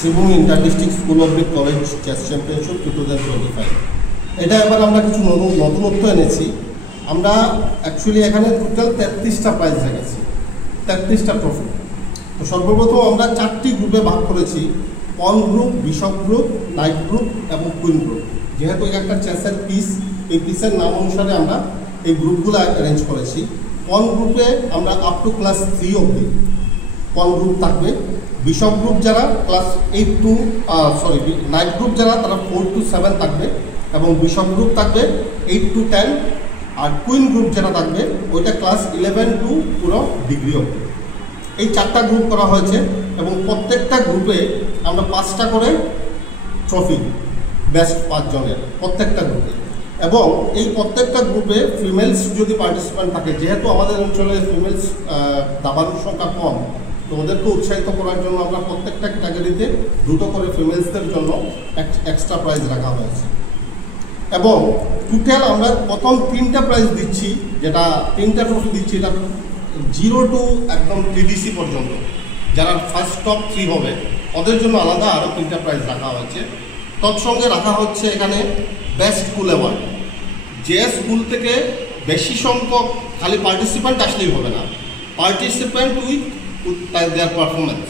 Sreebhumi inter district school of college chess championship 2025। এটা এবার আমরা কিছু নতুনত্ব এনেছি। আমরা অ্যাকচুয়ালি এখানে টোটাল 33টা প্রাইজ রেখেছি, 33টা ট্রফি। তো সর্বপ্রথম আমরা 4টি গ্রুপে ভাগ করেছি, পন group, bishop group, night group এবং কুইন গ্রুপ। যেহেতু একটা চেসের পিস, এই পিসের নাম অনুসারে আমরা এই গ্রুপগুলো অ্যারেঞ্জ করেছি। পন গ্রুপে আমরা আপ টু ক্লাস 3 অবধি পন গ্রুপ থাকবে। বিশপ গ্রুপ যারা ক্লাস 8 টু নাইট গ্রুপ যারা তারা 4 to 7 থাকবে এবং বিশপ গ্রুপ থাকবে 8 to 10। আর কুইন গ্রুপ যেটা থাকবে ওইটা ক্লাস 11 টু পুরো ডিগ্রি অবধি। এই 4টা গ্রুপ করা হয়েছে এবং প্রত্যেকটা গ্রুপে আমরা 5টা করে ট্রফি, বেস্ট 5 জনের প্রত্যেকটা গ্রুপে। এবং এই প্রত্যেকটা গ্রুপে ফিমেলস যদি পার্টিসিপেন্ট থাকে, যেহেতু আমাদের অঞ্চলে ফিমেলস দাবারুর সংখ্যা কম, তো ওদেরকে উৎসাহিত করার জন্য আমরা প্রত্যেকটা ক্যাটাগরিতে 2টো করে ফিমেলসদের জন্য এক্সট্রা প্রাইজ রাখা হয়েছে। এবং টোটাল আমরা প্রথম 3টা প্রাইজ দিচ্ছি, যেটা 3টা ট্রফি দিচ্ছি, এটা 0 to একদম টিডিসি পর্যন্ত যারা ফার্স্ট টপ 3 হবে ওদের জন্য আলাদা আরও 3টা প্রাইজ রাখা হয়েছে। তৎসঙ্গে রাখা হচ্ছে এখানে বেস্ট স্কুল অ্যাওয়ার্ড। যে স্কুল থেকে বেশি সংখ্যক খালি পার্টিসিপেন্ট আসলেই হবে না, participant with their performance,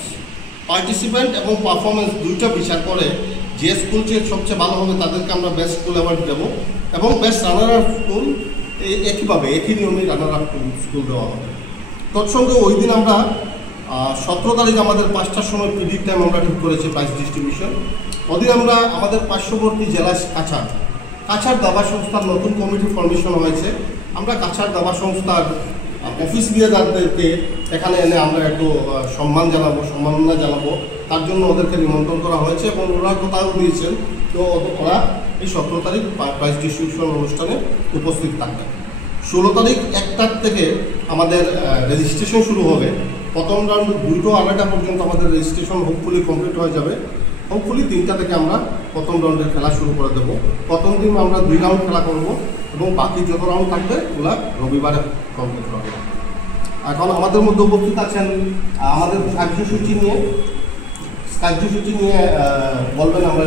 participant এবং পারফরমেন্স দুইটা বিচার করে যে স্কুল সবচেয়ে ভালো হবে তাদেরকে আমরা বেস্ট স্কুল অ্যাওয়ার্ড দেবো। এবং বেস্ট রানার আপ স্কুল একইভাবে একই নিয়মে রানার আপ স্কুল দেওয়া হবে। তৎসঙ্গে ওই দিন আমরা 17 তারিখ আমাদের 5টার সময় পিডির টাইম আমরা ঠিক করেছি প্রাইজ ডিস্ট্রিবিউশন। ওদিন আমরা আমাদের পার্শ্ববর্তী জেলা কাছাড় দাবা সংস্থার নতুন কমিটি ফরমেশন হয়েছে। আমরা কাছাড় দাবা সংস্থার অফিস বিয়েদারদেরকে এখানে এনে আমরা একটু সম্মাননা জানাবো, তার জন্য ওদেরকে নিমন্ত্রণ করা হয়েছে এবং ওরা কথাও দিয়েছেন। তো ওরা এই 17 তারিখ প্রাইজ ডিস্ট্রিবিউশন অনুষ্ঠানে উপস্থিত থাকবে। 16 তারিখ 1টার থেকে আমাদের রেজিস্ট্রেশন শুরু হবে। প্রথম রাউন্ড 2টো 2:30 পর্যন্ত আমাদের রেজিস্ট্রেশন হোপফুলি কমপ্লিট হয়ে যাবে। হোপফুলি 3টা থেকে আমরা প্রথম রাউন্ডের খেলা শুরু করে দেবো। প্রথম দিন আমরা 2 রাউন্ড খেলা করব এবং বাকি যত রাউন্ড থাকবে ওগুলা রবিবারে কমপ্লিট হবে। এখন আমাদের মধ্যে উপস্থিত আছেন আমাদের কার্যসূচি নিয়ে বলবেন আমরা